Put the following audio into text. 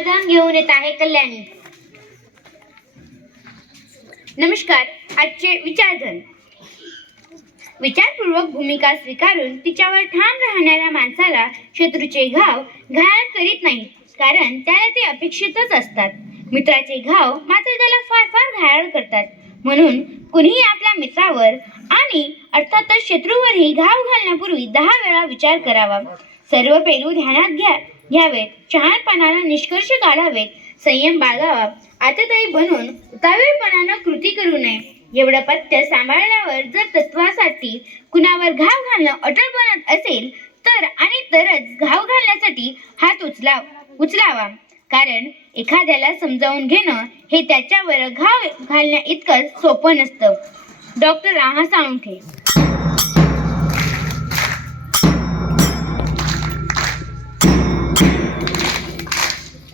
विचारधन घेऊन येत आहे कल्याणी. नमस्कार आजचे विचारधन. विचारपूर्वक भूमिका स्वीकारून तिच्यावर ठाम राहणाऱ्या माणसाला शत्रूचे घाव घायल करीत नाही कारण त्याला ते अपेक्षितच असतात. मित्राचे घाव मात्र त्याला फार फार घायल करतात. म्हणून कुणीही आपल्या मित्रावर आणि अर्थातच शत्रूवरही घाव घालण्यापूर्वी दहा वेळा विचार करावा. सर्व पैलू ध्यानात घ्या. घ्यावेत. शहाणपणाला निष्कर्ष काढावेत. संयम बाळगावा. आतताई बनून उतावीळपणानं कृती करू नये. एवढं पथ्य सांभाळल्यावर जर तत्वासाठी कुणावर घाव घालणं अटळ बनत असेल तर आणि तरच घाव घालण्यासाठी हात उचलाव उचलावा. कारण एखाद्याला समजावून घेणं हे त्याच्यावर घाव घालण्या इतकंच सोपं नसतं. डॉक्टर राहा साळुंखे